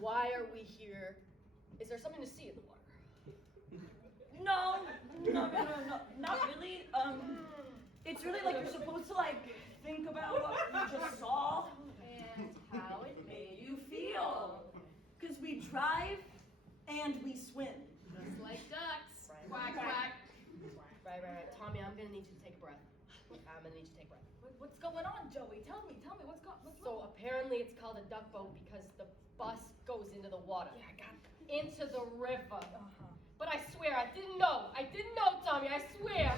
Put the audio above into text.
Why are we here? Is there something to see in the water? No, not really. It's really like you're supposed to like think about what you just saw and how it made you feel. Because we drive and we swim. Just like ducks. Right. Quack, quack. Right. Tommy, I'm gonna need you to take a breath. I'm gonna need you to take a breath. What's going on, Joey? Tell me what's So apparently it's called a duck boat because the bus goes into the water. Yeah, I got it. Into the river. But I swear, I didn't know. Tommy, I swear.